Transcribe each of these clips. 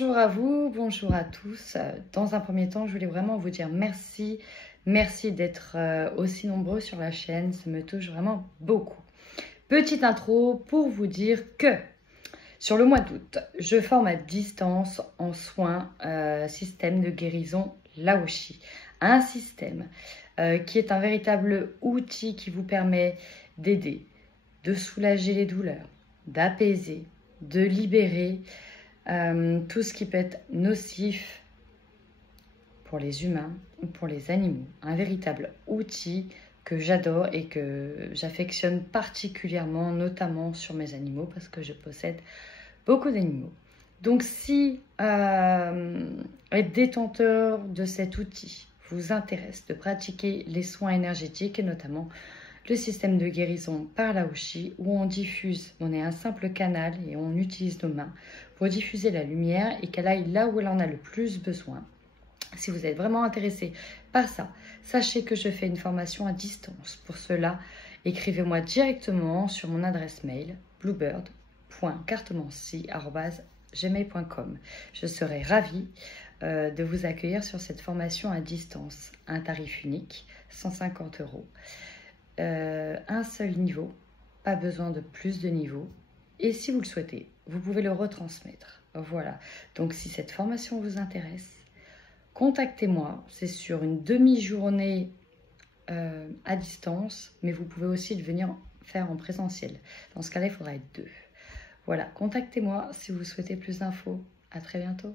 Bonjour à vous, bonjour à tous. Dans un premier temps, je voulais vraiment vous dire merci. Merci d'être aussi nombreux sur la chaîne, ça me touche vraiment beaucoup. Petite intro pour vous dire que sur le mois d'août, je forme à distance en soins système de guérison Laoshi. Un système qui est un véritable outil qui vous permet d'aider, de soulager les douleurs, d'apaiser, de libérer tout ce qui peut être nocif pour les humains ou pour les animaux. Un véritable outil que j'adore et que j'affectionne particulièrement, notamment sur mes animaux, parce que je possède beaucoup d'animaux. Donc si être détenteur de cet outil vous intéresse, de pratiquer les soins énergétiques et notamment le système de guérison par Laoshi, où on diffuse, on est un simple canal et on utilise nos mains pour diffuser la lumière et qu'elle aille là où elle en a le plus besoin. Si vous êtes vraiment intéressé par ça, sachez que je fais une formation à distance. Pour cela, écrivez-moi directement sur mon adresse mail bluebird.cartomancie@gmail.com. Je serai ravie de vous accueillir sur cette formation à distance. Un tarif unique, 150 €. Un seul niveau, pas besoin de plus de niveaux. Et si vous le souhaitez, vous pouvez le retransmettre. Voilà. Donc si cette formation vous intéresse, contactez-moi. C'est sur une demi-journée à distance, mais vous pouvez aussi le venir faire en présentiel. Dans ce cas-là, il faudra être 2. Voilà, contactez-moi si vous souhaitez plus d'infos. À très bientôt.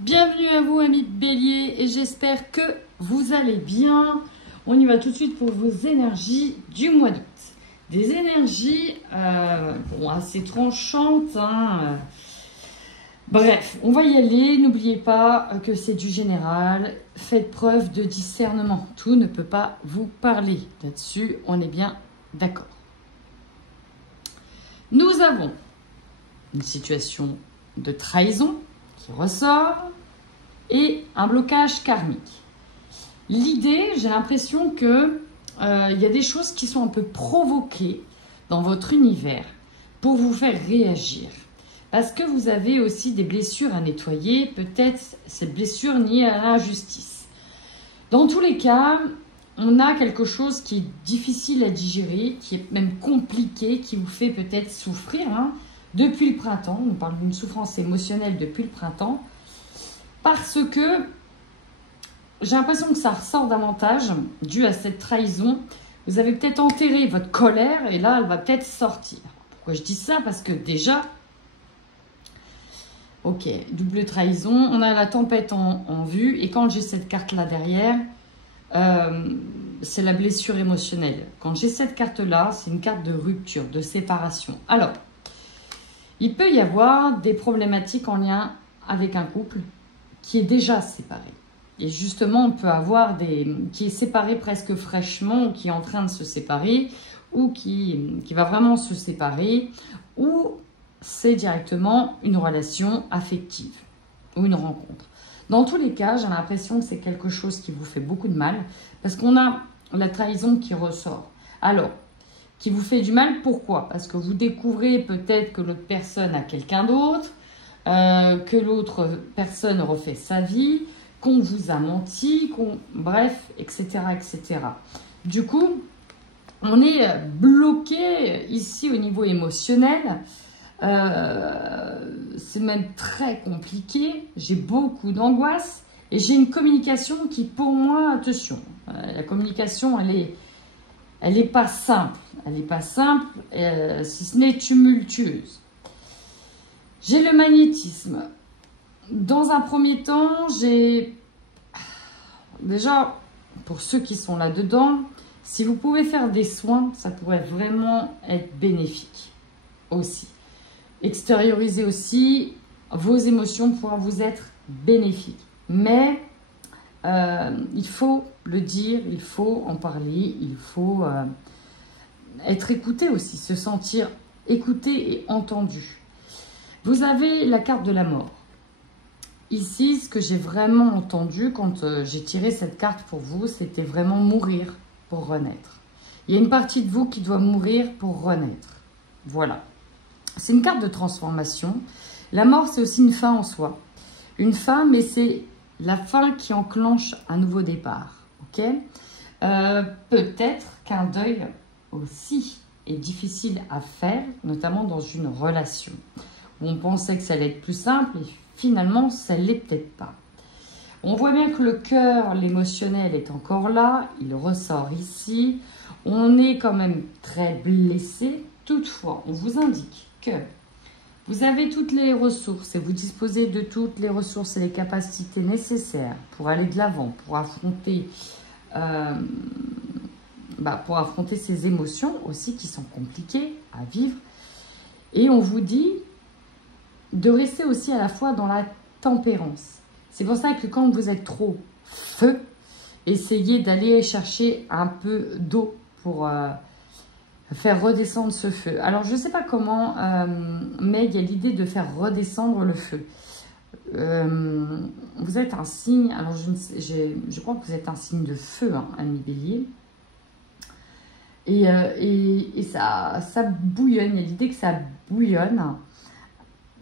Bienvenue à vous, amis béliers, et j'espère que vous allez bien. On y va tout de suite pour vos énergies du mois d'août. Des énergies assez tranchantes. Bref, on va y aller. N'oubliez pas que c'est du général. Faites preuve de discernement. Tout ne peut pas vous parler. Là-dessus, on est bien d'accord. Nous avons une situation de trahison qui ressort et un blocage karmique. L'idée, j'ai l'impression que il y a des choses qui sont un peu provoquées dans votre univers pour vous faire réagir. Parce que vous avez aussi des blessures à nettoyer, peut-être cette blessure liée à l'injustice. Dans tous les cas, on a quelque chose qui est difficile à digérer, qui est même compliqué, qui vous fait peut-être souffrir depuis le printemps. On parle d'une souffrance émotionnelle depuis le printemps. Parce que j'ai l'impression que ça ressort davantage dû à cette trahison. Vous avez peut-être enterré votre colère et là, elle va peut-être sortir. Pourquoi je dis ça? Parce que déjà, ok, double trahison. On a la tempête en vue et quand j'ai cette carte-là derrière, c'est la blessure émotionnelle. Quand j'ai cette carte-là, c'est une carte de rupture, de séparation. Alors, il peut y avoir des problématiques en lien avec un couple qui est déjà séparé. Et justement, on peut avoir qui est séparé presque fraîchement, ou qui est en train de se séparer, ou qui va vraiment se séparer, ou c'est directement une relation affective, ou une rencontre. Dans tous les cas, j'ai l'impression que c'est quelque chose qui vous fait beaucoup de mal, parce qu'on a la trahison qui ressort. Alors, qui vous fait du mal, pourquoi? Parce que vous découvrez peut-être que l'autre personne a quelqu'un d'autre, que l'autre personne refait sa vie, qu'on vous a menti, bref, etc., etc. Du coup, on est bloqué ici au niveau émotionnel. C'est même très compliqué. J'ai beaucoup d'angoisse et j'ai une communication qui, pour moi, attention, la communication, elle est pas simple. Elle n'est pas simple, si ce n'est tumultueuse. J'ai le magnétisme. Dans un premier temps, j'ai... Déjà, pour ceux qui sont là-dedans, si vous pouvez faire des soins, ça pourrait vraiment être bénéfique aussi. Extérioriser aussi vos émotions pour vous être bénéfiques. Mais il faut le dire, il faut en parler, il faut être écouté aussi, se sentir écouté et entendu. Vous avez la carte de la mort. Ici, ce que j'ai vraiment entendu quand j'ai tiré cette carte pour vous, c'était vraiment mourir pour renaître. Il y a une partie de vous qui doit mourir pour renaître. Voilà. C'est une carte de transformation. La mort, c'est aussi une fin en soi. une fin, mais c'est la fin qui enclenche un nouveau départ. Ok, peut-être qu'un deuil aussi est difficile à faire, notamment dans une relation. On pensait que ça allait être plus simple et finalement, ça ne l'est peut-être pas. On voit bien que le cœur, l'émotionnel est encore là, il ressort ici. On est quand même très blessé. Toutefois, on vous indique que vous avez toutes les ressources et vous disposez de toutes les ressources et les capacités nécessaires pour aller de l'avant, pour affronter ces émotions aussi qui sont compliquées à vivre. Et on vous dit de rester aussi à la fois dans la tempérance. C'est pour ça que quand vous êtes trop feu, essayez d'aller chercher un peu d'eau pour faire redescendre ce feu. Alors, je ne sais pas comment, mais il y a l'idée de faire redescendre le feu. Vous êtes un signe, alors je crois que vous êtes un signe de feu, hein, ami Bélier. Et ça bouillonne, il y a l'idée que ça bouillonne.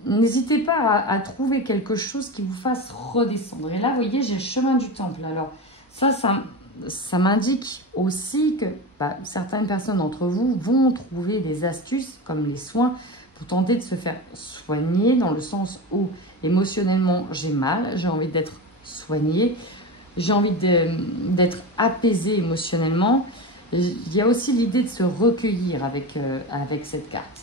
N'hésitez pas à trouver quelque chose qui vous fasse redescendre. Et là, vous voyez, j'ai le chemin du temple. Alors, ça m'indique aussi que certaines personnes d'entre vous vont trouver des astuces, comme les soins, pour tenter de se faire soigner, dans le sens où, émotionnellement, j'ai mal, j'ai envie d'être soignée, j'ai envie d'être apaisée émotionnellement. Il y a aussi l'idée de se recueillir avec cette carte.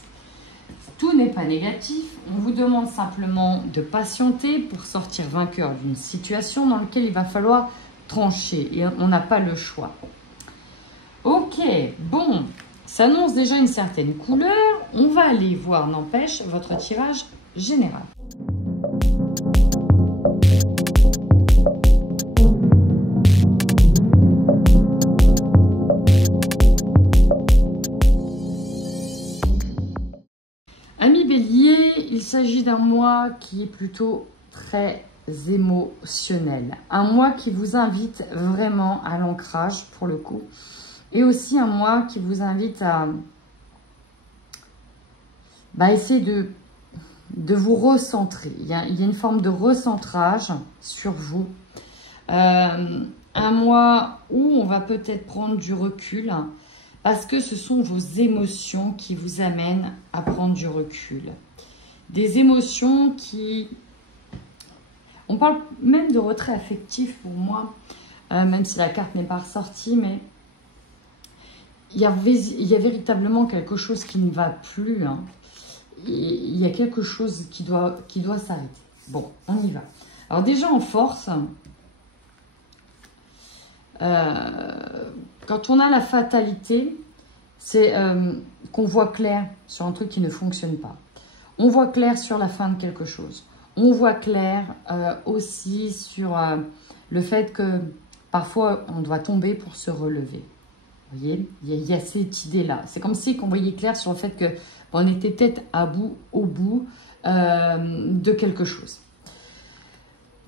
Tout n'est pas négatif, on vous demande simplement de patienter pour sortir vainqueur d'une situation dans laquelle il va falloir trancher et on n'a pas le choix. Ok, bon, ça annonce déjà une certaine couleur, on va aller voir, n'empêche, votre tirage général. Ami Bélier, il s'agit d'un mois qui est plutôt très émotionnel. Un mois qui vous invite vraiment à l'ancrage pour le coup. Et aussi un mois qui vous invite à essayer de vous recentrer. Il y a une forme de recentrage sur vous. Un mois où on va peut-être prendre du recul. Parce que ce sont vos émotions qui vous amènent à prendre du recul. Des émotions qui... On parle même de retrait affectif pour moi, même si la carte n'est pas ressortie, mais il y a véritablement quelque chose qui ne va plus. Hein. Il y a quelque chose qui doit s'arrêter. Bon, on y va. Alors déjà en force... quand on a la fatalité, c'est qu'on voit clair sur un truc qui ne fonctionne pas. On voit clair sur la fin de quelque chose. On voit clair aussi sur le fait que parfois on doit tomber pour se relever. Vous voyez, il y a cette idée-là. C'est comme si on voyait clair sur le fait qu'on était peut-être au bout de quelque chose.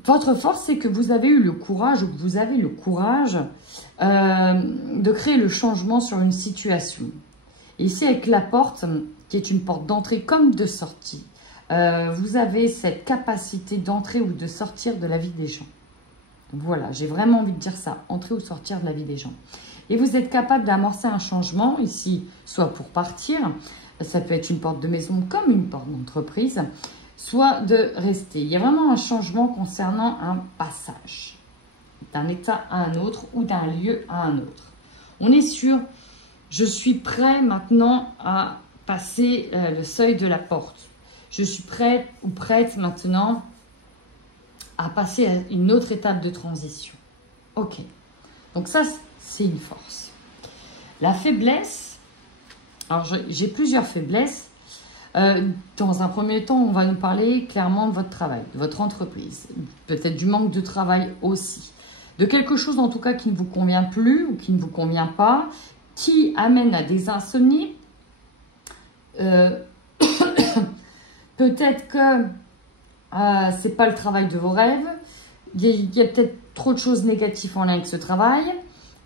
Votre force, c'est que vous avez eu le courage, ou que vous avez le courage de créer le changement sur une situation. Et ici, avec la porte, qui est une porte d'entrée comme de sortie, vous avez cette capacité d'entrer ou de sortir de la vie des gens. Voilà, j'ai vraiment envie de dire ça, entrer ou sortir de la vie des gens. Et vous êtes capable d'amorcer un changement, ici, soit pour partir, ça peut être une porte de maison comme une porte d'entreprise, soit de rester. Il y a vraiment un changement concernant un passage d'un état à un autre ou d'un lieu à un autre. On est sûr, je suis prêt maintenant à passer le seuil de la porte. Je suis prête ou prête maintenant à passer à une autre étape de transition. Ok, donc ça c'est une force. La faiblesse, alors j'ai plusieurs faiblesses. Dans un premier temps, on va nous parler clairement de votre travail, de votre entreprise, peut-être du manque de travail aussi, de quelque chose en tout cas qui ne vous convient plus ou qui ne vous convient pas, qui amène à des insomnies. Peut-être que ce n'est pas le travail de vos rêves, il y a peut-être trop de choses négatives en lien avec ce travail,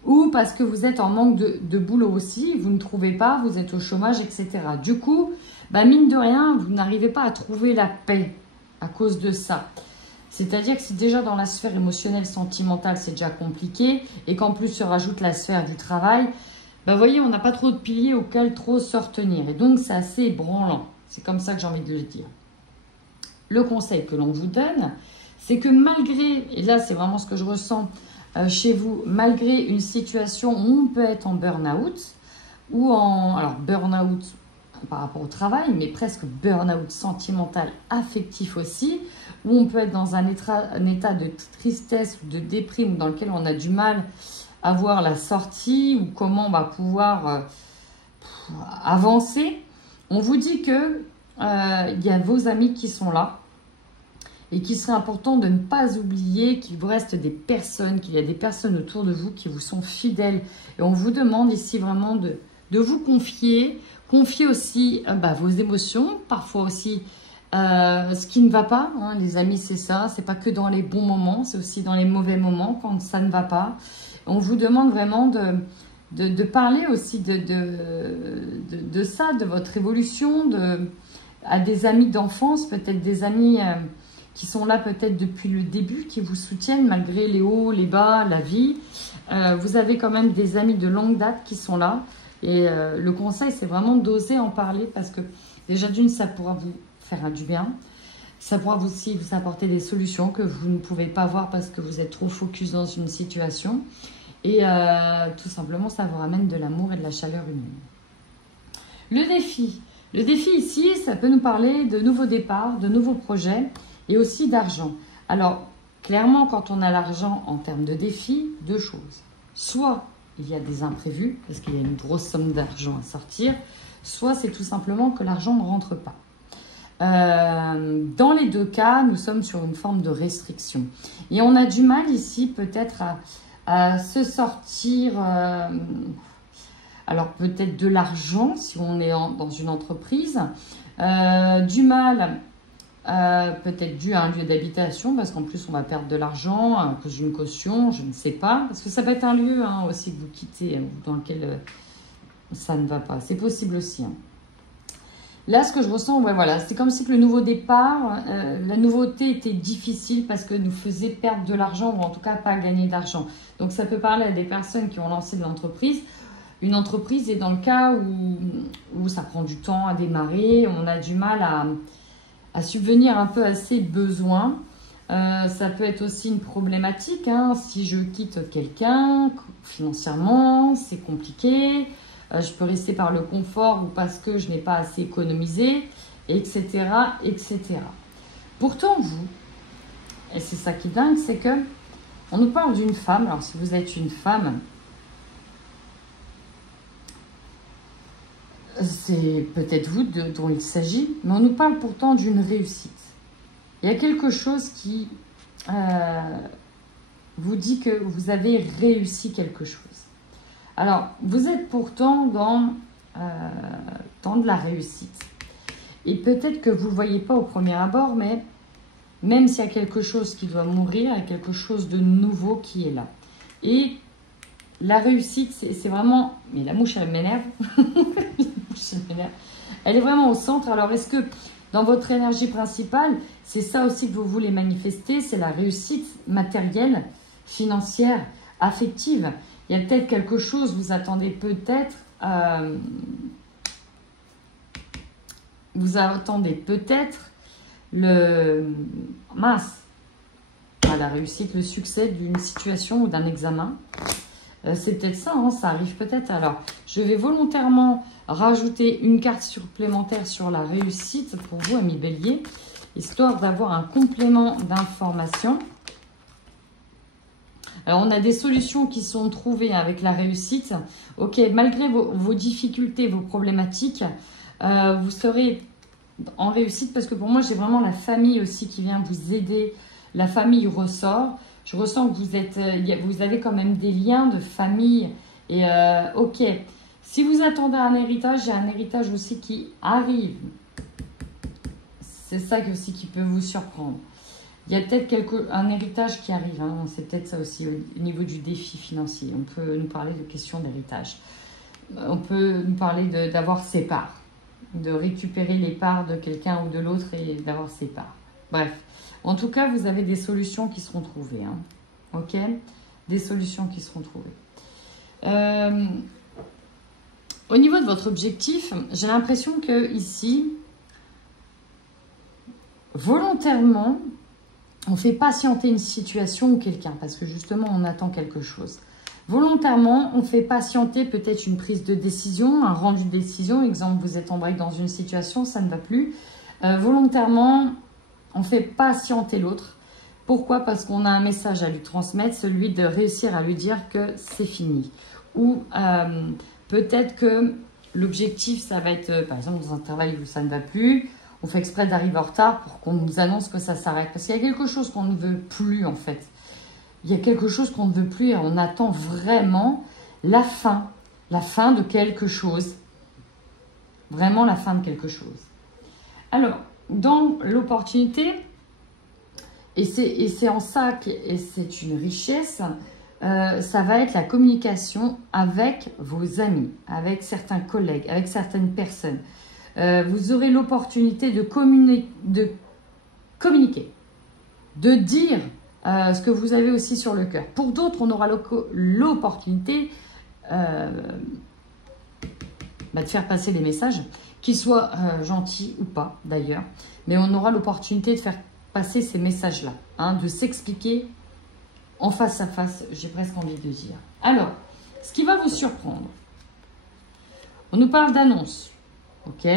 ou parce que vous êtes en manque de boulot aussi, vous ne trouvez pas, vous êtes au chômage, etc. Du coup, mine de rien, vous n'arrivez pas à trouver la paix à cause de ça. C'est-à-dire que si déjà dans la sphère émotionnelle, sentimentale, c'est déjà compliqué, et qu'en plus se rajoute la sphère du travail, ben vous voyez, on n'a pas trop de piliers auxquels trop se retenir. Et donc, c'est assez ébranlant. C'est comme ça que j'ai envie de le dire. Le conseil que l'on vous donne, c'est que malgré, et là c'est vraiment ce que je ressens chez vous, malgré une situation où on peut être en burn-out, ou alors burn-out par rapport au travail, mais presque burn-out sentimental, affectif aussi, où on peut être dans un état de tristesse ou de déprime dans lequel on a du mal à voir la sortie ou comment on va pouvoir avancer. On vous dit que il y a vos amis qui sont là et qu'il serait important de ne pas oublier qu'il vous reste des personnes, qu'il y a des personnes autour de vous qui vous sont fidèles. Et on vous demande ici vraiment de vous confier aussi vos émotions, parfois aussi ce qui ne va pas. Hein, les amis, c'est ça, c'est pas que dans les bons moments, c'est aussi dans les mauvais moments quand ça ne va pas. On vous demande vraiment de parler aussi de ça, de votre évolution, à des amis d'enfance, peut-être des amis qui sont là peut-être depuis le début, qui vous soutiennent malgré les hauts, les bas, la vie. Vous avez quand même des amis de longue date qui sont là. Et le conseil, c'est vraiment d'oser en parler parce que déjà d'une, ça pourra vous faire du bien. Ça pourra aussi vous apporter des solutions que vous ne pouvez pas voir parce que vous êtes trop focus dans une situation. Et tout simplement, ça vous ramène de l'amour et de la chaleur humaine. Le défi. Le défi ici, ça peut nous parler de nouveaux départs, de nouveaux projets et aussi d'argent. Alors, clairement, quand on a l'argent en termes de défi, deux choses. Soit il y a des imprévus, parce qu'il y a une grosse somme d'argent à sortir, soit c'est tout simplement que l'argent ne rentre pas. Dans les deux cas, nous sommes sur une forme de restriction. Et on a du mal ici peut-être à se sortir, alors peut-être de l'argent si on est dans une entreprise, du mal peut-être dû à un lieu d'habitation parce qu'en plus on va perdre de l'argent à cause d'une caution, je ne sais pas, parce que ça peut être un lieu aussi que vous quittez dans lequel ça ne va pas, c'est possible aussi. Là, ce que je ressens, voilà, c'est comme si que le nouveau départ, la nouveauté était difficile parce que nous faisait perdre de l'argent ou en tout cas pas gagner d'argent. Donc, ça peut parler à des personnes qui ont lancé de l'entreprise. Une entreprise est dans le cas où ça prend du temps à démarrer, on a du mal à subvenir un peu à ses besoins. Ça peut être aussi une problématique. Si je quitte quelqu'un financièrement, c'est compliqué. Je peux rester par le confort ou parce que je n'ai pas assez économisé, etc., etc. Pourtant, vous, et c'est ça qui est dingue, c'est que on nous parle d'une femme. Alors, si vous êtes une femme, c'est peut-être vous dont il s'agit, mais on nous parle pourtant d'une réussite. Il y a quelque chose qui vous dit que vous avez réussi quelque chose. Alors, vous êtes pourtant dans de la réussite. Et peut-être que vous ne le voyez pas au premier abord, mais même s'il y a quelque chose qui doit mourir, il y a quelque chose de nouveau qui est là. Et la réussite, c'est vraiment... Mais la mouche, elle m'énerve. Elle est vraiment au centre. Alors, est-ce que dans votre énergie principale, c'est ça aussi que vous voulez manifester? C'est la réussite matérielle, financière, affective. Il y a peut-être quelque chose, vous attendez peut-être... vous attendez peut-être la réussite, le succès d'une situation ou d'un examen. C'est peut-être ça, ça arrive peut-être. Alors, je vais volontairement rajouter une carte supplémentaire sur la réussite pour vous, amis Bélier, histoire d'avoir un complément d'information. Alors, on a des solutions qui sont trouvées avec la réussite. Ok, malgré vos difficultés, vos problématiques, vous serez en réussite parce que pour moi, j'ai vraiment la famille aussi qui vient vous aider. La famille ressort. Je ressens que vous avez quand même des liens de famille. Et ok, si vous attendez un héritage, j'ai un héritage aussi qui arrive. C'est ça aussi qui peut vous surprendre. Il y a peut-être un héritage qui arrive. C'est peut-être ça aussi au niveau du défi financier. On peut nous parler de questions d'héritage. On peut nous parler d'avoir ses parts. De récupérer les parts de quelqu'un ou de l'autre et d'avoir ses parts. Bref, En tout cas, vous avez des solutions qui seront trouvées. Hein. Ok? Des solutions qui seront trouvées. Au niveau de votre objectif, j'ai l'impression que ici, volontairement, on fait patienter une situation ou quelqu'un parce que justement, on attend quelque chose. Volontairement, on fait patienter peut-être une prise de décision, un rendu de décision. Exemple, vous êtes en break dans une situation, ça ne va plus. Volontairement, on fait patienter l'autre. Pourquoi? Parce qu'on a un message à lui transmettre, celui de réussir à lui dire que c'est fini. Ou peut-être que l'objectif, ça va être, par exemple, dans un travail où ça ne va plus, on fait exprès d'arriver en retard pour qu'on nous annonce que ça s'arrête. Parce qu'il y a quelque chose qu'on ne veut plus, en fait. Il y a quelque chose qu'on ne veut plus et on attend vraiment la fin de quelque chose. Vraiment la fin de quelque chose. Alors, dans l'opportunité, et c'est en ça que c'est une richesse, ça va être la communication avec vos amis, avec certains collègues, avec certaines personnes. Vous aurez l'opportunité de communiquer, de dire ce que vous avez aussi sur le cœur. Pour d'autres, on aura l'opportunité de faire passer des messages, qu'ils soient gentils ou pas d'ailleurs, mais on aura l'opportunité de faire passer ces messages-là, hein, de s'expliquer en face à face, j'ai presque envie de dire. Alors, ce qui va vous surprendre, on nous parle d'annonce, ok,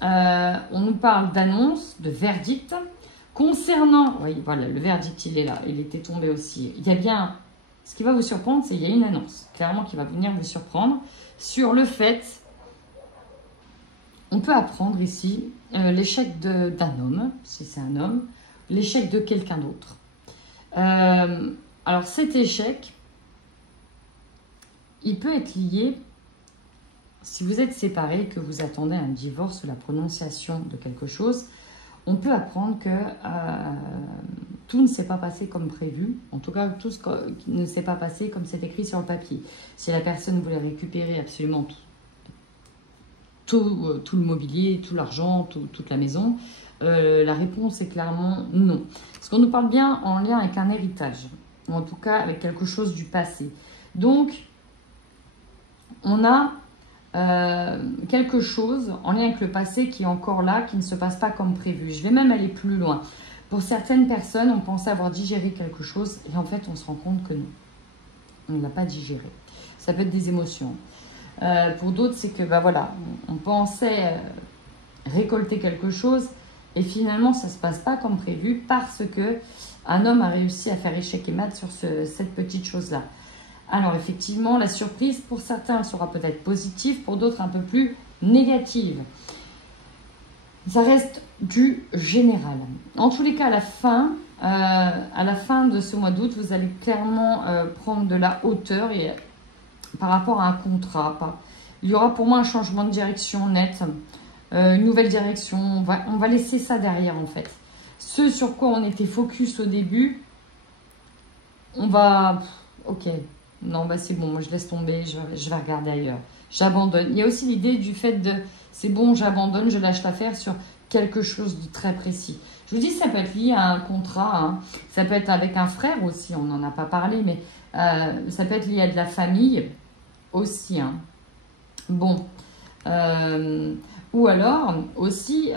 on nous parle d'annonce, de verdict, concernant, oui, voilà, le verdict, il est là, il était tombé aussi. Il y a bien, ce qui va vous surprendre, c'est qu'il y a une annonce, clairement, qui va venir vous surprendre sur le fait, on peut apprendre ici l'échec d'un homme, si c'est un homme, l'échec de quelqu'un d'autre. Alors cet échec, il peut être lié, si vous êtes séparés, que vous attendez un divorce ou la prononciation de quelque chose, on peut apprendre que tout ne s'est pas passé comme prévu. En tout cas, tout ce qui ne s'est pas passé comme c'est écrit sur le papier. Si la personne voulait récupérer absolument tout le mobilier, tout l'argent, toute la maison, la réponse est clairement non. Parce qu'on nous parle bien en lien avec un héritage, ou en tout cas avec quelque chose du passé. Donc, on a quelque chose en lien avec le passé qui est encore là, qui ne se passe pas comme prévu. Je vais même aller plus loin. Pour certaines personnes, on pensait avoir digéré quelque chose et en fait, on se rend compte que non. On ne l'a pas digéré. Ça peut être des émotions. Pour d'autres, c'est que voilà, on pensait récolter quelque chose et finalement, ça ne se passe pas comme prévu parce que un homme a réussi à faire échec et mat sur cette petite chose-là. Alors effectivement, la surprise, pour certains, elle sera peut-être positive, pour d'autres un peu plus négative. Ça reste du général. En tous les cas, à la fin de ce mois d'août, vous allez clairement prendre de la hauteur et par rapport à un contrat. Il y aura pour moi un changement de direction net, une nouvelle direction. On va laisser ça derrière en fait. Ce sur quoi on était focus au début, on va... Ok, non, bah c'est bon, moi je laisse tomber, je vais regarder ailleurs. J'abandonne. Il y a aussi l'idée du fait de, c'est bon, j'abandonne, je lâche l'affaire sur quelque chose de très précis. Je vous dis, ça peut être lié à un contrat, hein. Ça peut être avec un frère aussi, on n'en a pas parlé, mais ça peut être lié à de la famille aussi. Hein. Bon. Ou alors, aussi,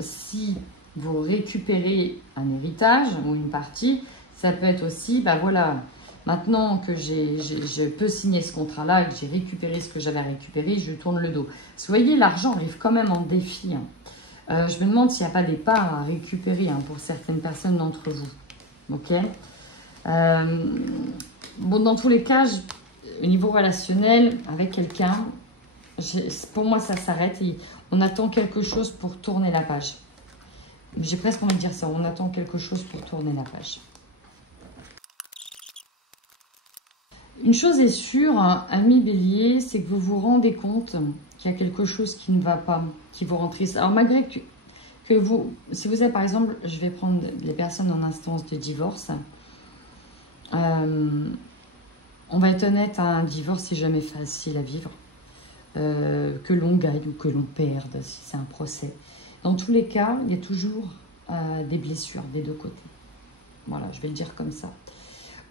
si vous récupérez un héritage ou une partie, ça peut être aussi, bah voilà, maintenant que je peux signer ce contrat-là et que j'ai récupéré ce que j'avais récupéré, je tourne le dos. Vous voyez, l'argent arrive quand même en défi. Hein. Je me demande s'il n'y a pas des parts à récupérer hein, pour certaines personnes d'entre vous. Ok. Bon, dans tous les cas, au niveau relationnel, avec quelqu'un, pour moi, ça s'arrête et on attend quelque chose pour tourner la page. J'ai presque envie de dire ça, on attend quelque chose pour tourner la page. Une chose est sûre, ami Bélier, c'est que vous vous rendez compte qu'il y a quelque chose qui ne va pas, qui vous rend triste. Alors malgré que vous, si vous êtes par exemple, je vais prendre les personnes en instance de divorce, on va être honnête, un divorce c'est jamais facile à vivre, que l'on gagne ou que l'on perde, si c'est un procès. Dans tous les cas, il y a toujours des blessures des deux côtés. Voilà, je vais le dire comme ça.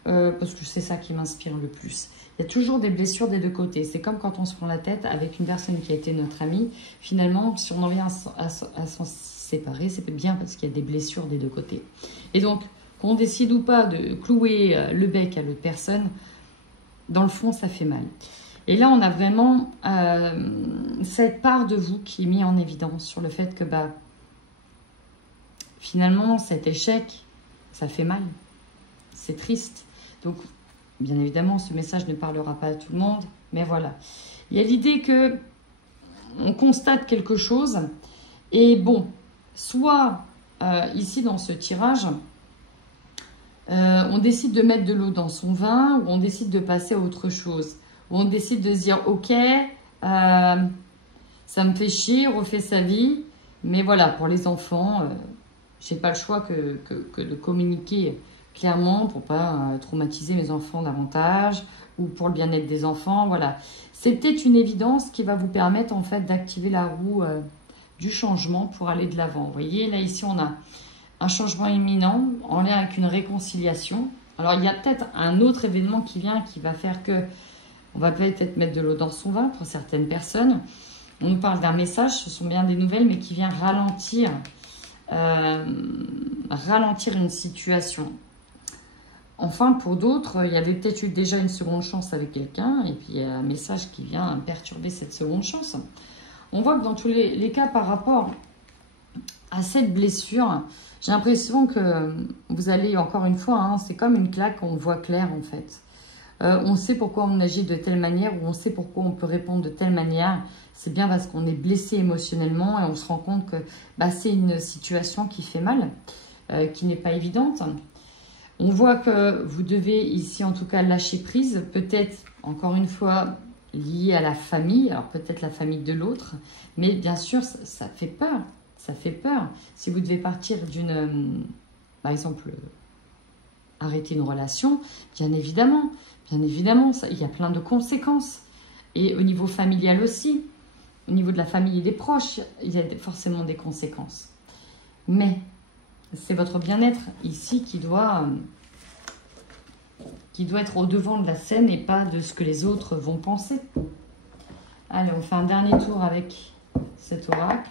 Parce que c'est ça qui m'inspire le plus. Il y a toujours des blessures des deux côtés. C'est comme quand on se prend la tête avec une personne qui a été notre amie. Finalement, si on en vient à s'en séparer, c'est bien parce qu'il y a des blessures des deux côtés. Et donc, qu'on décide ou pas de clouer le bec à l'autre personne, dans le fond, ça fait mal. Et là, on a vraiment cette part de vous qui est mise en évidence sur le fait que finalement, cet échec, ça fait mal. C'est triste. Donc, bien évidemment, ce message ne parlera pas à tout le monde, mais voilà. Il y a l'idée que on constate quelque chose, et bon, soit ici dans ce tirage, on décide de mettre de l'eau dans son vin, ou on décide de passer à autre chose, ou on décide de se dire, ok, ça me fait chier, on refait sa vie, mais voilà, pour les enfants, j'ai pas le choix que de communiquer clairement pour pas traumatiser mes enfants davantage ou pour le bien-être des enfants. Voilà, c'est peut-être une évidence qui va vous permettre en fait d'activer la roue du changement pour aller de l'avant. Vous voyez, là ici on a un changement imminent en lien avec une réconciliation. Alors il y a peut-être un autre événement qui vient qui va faire que on va peut-être mettre de l'eau dans son vin pour certaines personnes. On nous parle d'un message, ce sont bien des nouvelles, mais qui vient ralentir une situation. Enfin, pour d'autres, il y avait peut-être eu déjà une seconde chance avec quelqu'un, et puis il y a un message qui vient perturber cette seconde chance. On voit que dans tous les cas, par rapport à cette blessure, j'ai l'impression que vous allez, encore une fois, c'est comme une claque, on voit clair en fait. On sait pourquoi on agit de telle manière, ou on sait pourquoi on peut répondre de telle manière. C'est bien parce qu'on est blessé émotionnellement, et on se rend compte que c'est une situation qui fait mal, qui n'est pas évidente. On voit que vous devez ici, en tout cas, lâcher prise, peut-être, encore une fois, lié à la famille, alors peut-être la famille de l'autre, mais bien sûr, ça fait peur, ça fait peur. Si vous devez partir d'une, par exemple, arrêter une relation, bien évidemment, il y a plein de conséquences. Et au niveau familial aussi, au niveau de la famille et des proches, il y a forcément des conséquences. Mais c'est votre bien-être ici qui doit être au devant de la scène et pas de ce que les autres vont penser. Allez, on fait un dernier tour avec cet oracle.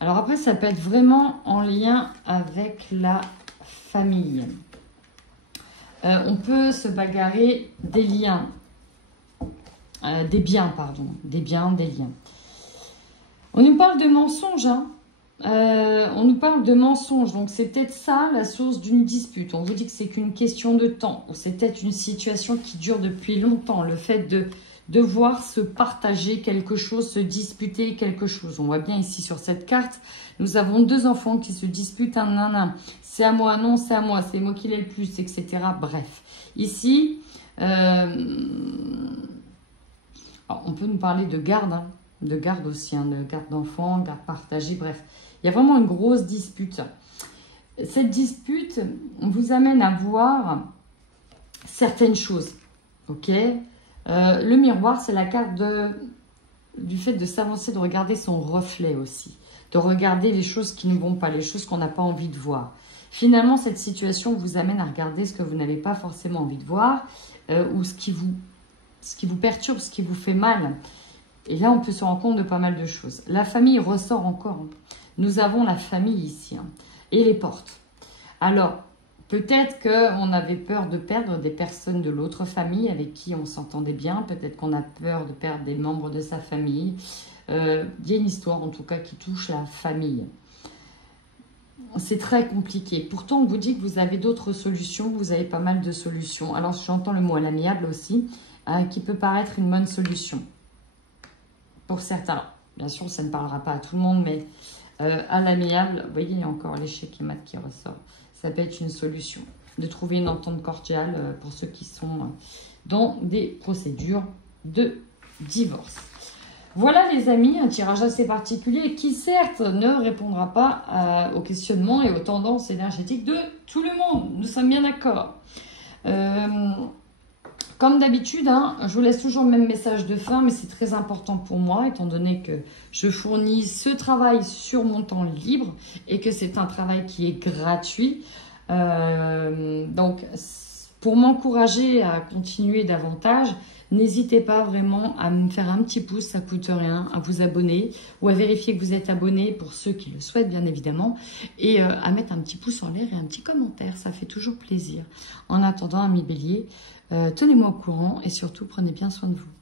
Alors après, ça peut être vraiment en lien avec la famille. On peut se bagarrer des liens, des biens. On nous parle de mensonges, on nous parle de mensonges, donc c'est peut-être ça la source d'une dispute. On vous dit que c'est qu'une question de temps, c'est peut-être une situation qui dure depuis longtemps, le fait de devoir se partager quelque chose, se disputer quelque chose. On voit bien ici sur cette carte, nous avons deux enfants qui se disputent un. C'est à moi, non, c'est à moi, c'est moi qui l'ai le plus, etc. Bref, ici, on peut nous parler de garde, de garde aussi, de garde d'enfants, garde partagée, bref. Il y a vraiment une grosse dispute. Cette dispute vous amène à voir certaines choses, ok ? Le miroir, c'est la carte du fait de s'avancer, de regarder son reflet aussi, de regarder les choses qui ne vont pas, les choses qu'on n'a pas envie de voir. Finalement, cette situation vous amène à regarder ce que vous n'avez pas forcément envie de voir ou ce qui vous perturbe, ce qui vous fait mal. Et là, on peut se rendre compte de pas mal de choses. La famille ressort encore. Nous avons la famille ici et les portes. Alors, peut-être qu'on avait peur de perdre des personnes de l'autre famille avec qui on s'entendait bien. Peut-être qu'on a peur de perdre des membres de sa famille. Il y a une histoire, en tout cas, qui touche la famille. C'est très compliqué. Pourtant, on vous dit que vous avez d'autres solutions. Vous avez pas mal de solutions. Alors, j'entends le mot à l'amiable aussi, qui peut paraître une bonne solution. Pour certains, alors, bien sûr, ça ne parlera pas à tout le monde, mais à l'amiable, vous voyez, il y a encore l'échec et mat qui ressort. Ça peut être une solution de trouver une entente cordiale pour ceux qui sont dans des procédures de divorce. Voilà les amis, un tirage assez particulier qui certes ne répondra pas aux questionnements et aux tendances énergétiques de tout le monde. Nous sommes bien d'accord. Comme d'habitude, hein, je vous laisse toujours le même message de fin, mais c'est très important pour moi, étant donné que je fournis ce travail sur mon temps libre et que c'est un travail qui est gratuit. Donc, pour m'encourager à continuer davantage, n'hésitez pas vraiment à me faire un petit pouce, ça ne coûte rien, à vous abonner ou à vérifier que vous êtes abonné pour ceux qui le souhaitent bien évidemment et à mettre un petit pouce en l'air et un petit commentaire, ça fait toujours plaisir. En attendant, amis béliers, tenez-moi au courant et surtout prenez bien soin de vous.